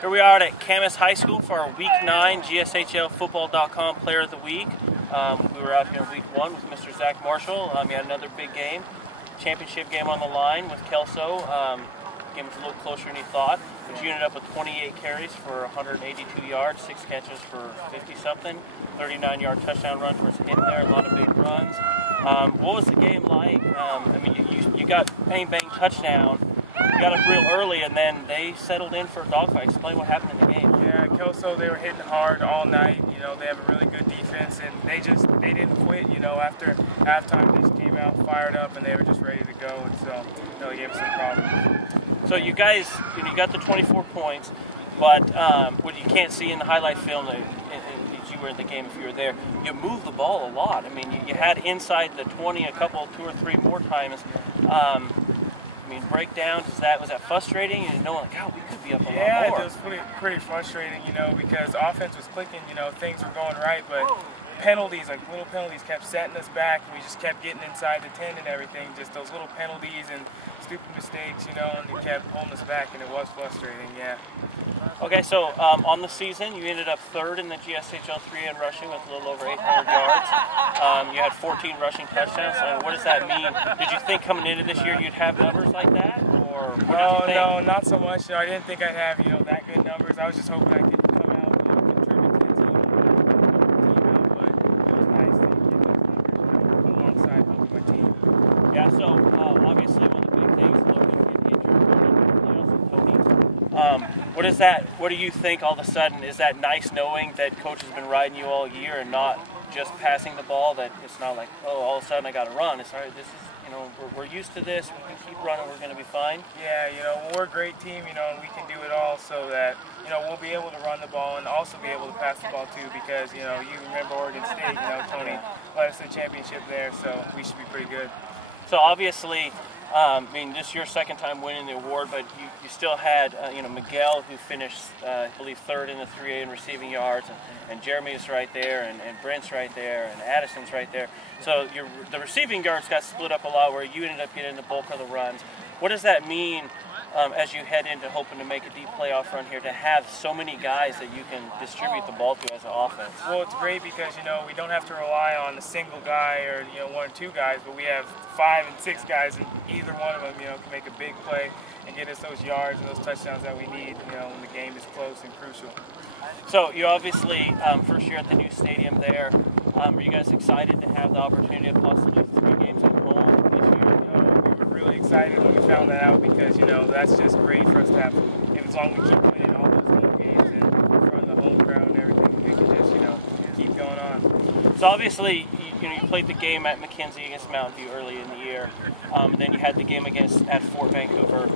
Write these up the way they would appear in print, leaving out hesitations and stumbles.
Here we are at Camas High School for our Week 9 GSHL Football.com Player of the Week. We were out here in Week 1 with Mr. Zack Marshall. He had another big game, championship game on the line with Kelso. Game was a little closer than he thought, but you ended up with 28 carries for 182 yards, 6 catches for 50-something, 39-yard touchdown run towards him there, a lot of big runs. What was the game like? I mean, you got bang touchdown. You got up real early, and then they settled in for a dogfight. Explain what happened in the game. Yeah, Kelso, they were hitting hard all night. You know, they have a really good defense, and they didn't quit. You know, after halftime, they just came out fired up, and they were just ready to go. And so, you know, they gave us some problems. So you guys, you got the 24 points, but what you can't see in the highlight film, that you were in the game if you were there, you moved the ball a lot. I mean, you had inside the 20 two or three more times. I mean, breakdowns, was that frustrating? And knowing, like, oh, we could be up a lot more. Yeah, it was pretty frustrating, you know, because offense was clicking, you know, things were going right, but penalties, like little penalties, kept setting us back, and we just kept getting inside the 10 and everything, just those little penalties and stupid mistakes, you know, and they kept holding us back, and it was frustrating, yeah. Okay, so on the season, you ended up third in the GSHL 3A in rushing with a little over 800 yards. You had 14 rushing touchdowns. So what does that mean? Did you think coming into this year you'd have numbers like that, or what did you think? No, not so much. You know, I didn't think I'd have, you know, that good numbers. I was just hoping I could come out, you know, contribute to the team, but it was nice to get those numbers, you know, alongside helping my team. Yeah. So obviously one of the big things, Logan getting injured, playoffs with Tony. What do you think all of a sudden? Is that nice knowing that coach has been riding you all year and not just passing the ball, that it's not like, oh, all of a sudden I got to run. It's all right, this is, you know, we're used to this, we can keep running, we're going to be fine? Yeah, you know, we're a great team, you know, and we can do it all so that, you know, we'll be able to run the ball and also be able to pass the ball too, because, you know, you remember Oregon State, you know, Tony led us to the championship there, so we should be pretty good. So obviously, I mean, this is your second time winning the award, but you still had, you know, Miguel, who finished, I believe, third in the 3A in receiving yards, and Jeremy's right there, and Brent's right there, and Addison's right there. So the receiving yards got split up a lot, where you ended up getting the bulk of the runs. What does that mean as you head into hoping to make a deep playoff run here, to have so many guys that you can distribute the ball to as an offense? Well, it's great because, you know, we don't have to rely on a single guy or, you know, 1 or 2 guys, but we have 5 and 6 guys, and either one of them, you know, can make a big play and get us those yards and those touchdowns that we need, you know, when the game is close and crucial. So you obviously, first year at the new stadium there, are you guys excited to have the opportunity of possibly 3 games at home this year? We were really excited when we found that out because, you know, that's just great for us to have. As long as we keep winning all those home games and in front of the home crowd and everything, we can just, you know, keep going on. So obviously, you played the game at McKenzie against Mountain View early in the year, and then you had the game at Fort Vancouver.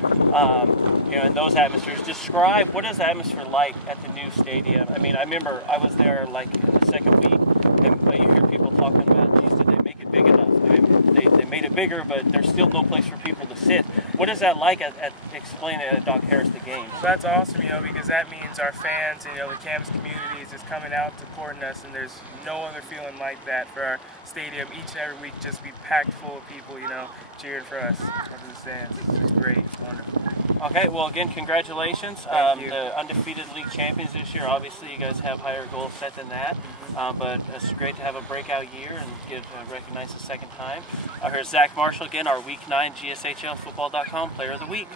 You know, in those atmospheres, describe what is the atmosphere like at the new stadium. I mean, I remember I was there like in the second week, and you hear people talking about, geez, did they make it big enough? I mean, they made it bigger, but there's still no place for people to sit. What is that like explaining at Doc Harris the games? Well, that's awesome, you know, because that means our fans and, you know, the Camas community is just coming out supporting us, and there's no other feeling like that for our stadium each and every week, just be packed full of people, you know, cheering for us up in the stands. It's great, wonderful. Okay, well, again, congratulations. Thank you. The undefeated league champions this year. Obviously, you guys have higher goals set than that, but it's great to have a breakout year and get recognized a second time. Here's Zack Marshall again, our Week 9 GSHL Football.com Player of the Week.